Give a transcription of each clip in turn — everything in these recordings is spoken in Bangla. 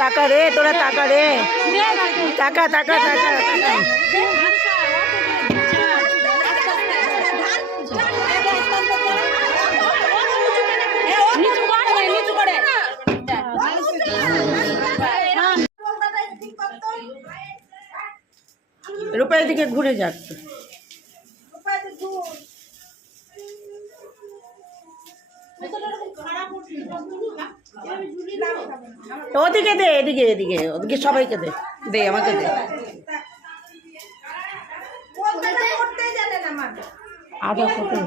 টাকা রে তোরা, টাকা রে, টাকা টাকা টাকা টাকা। রূপার দিকে ঘুরে যাক, ওদিকে দে, এদিকে এদিকে ওদিকে সবাইকে দে, দে আমাকে দে। আধা ফটো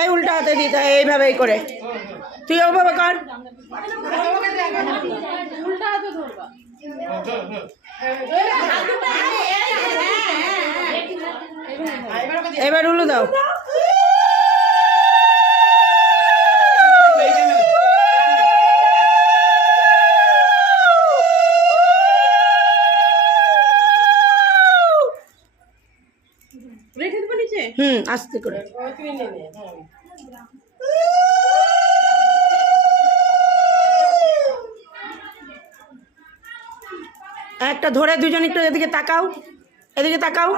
এই উল্টা হাতে দিতে হয় এইভাবেই করে, তুই ওভাবে কর। এবার উলু দাও। আস্তে করে একটা ধরে দুজন একটু এদিকে তাকাও, এদিকে তাকাও,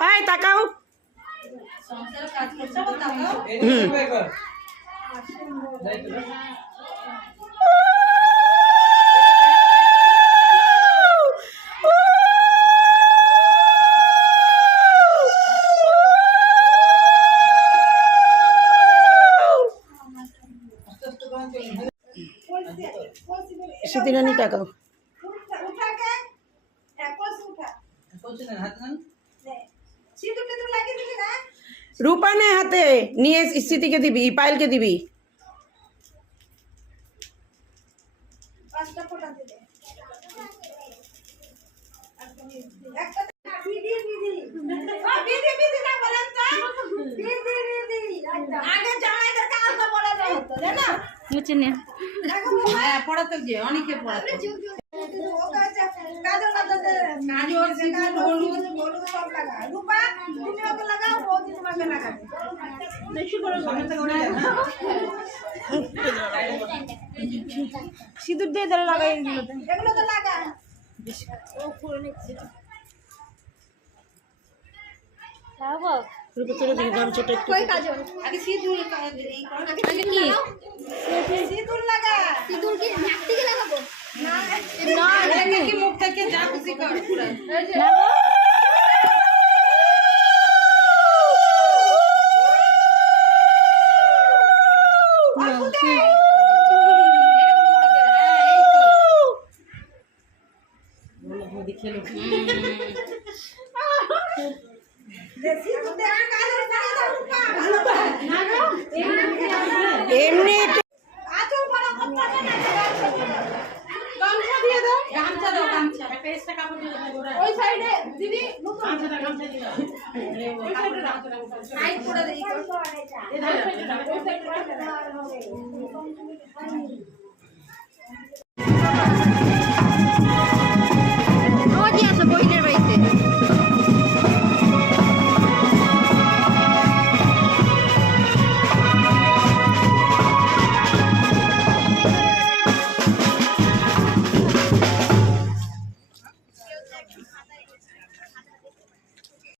হ্যাঁ তাকাও। সিদ্ধিরানি তাকাও। রূপা নে হাতে নিয়ে স্মৃতিকে দিবি, পায়েলকে দিবি। মুছে নে পড়াতে যে অনেকে পড়াতে সিঁদুর দিয়ে তাহলে লাগাই, এগুলো তো লাগা গামছাটা একটু আগে সিঁদুর সিঁদুর লাগা, সিঁদুর কি নাক থেকে লাগাবো না, না কি মুখ থেকে যা খুশি কর এমনি ওই সাইডে দিদি গামছা দিয়ে দাও।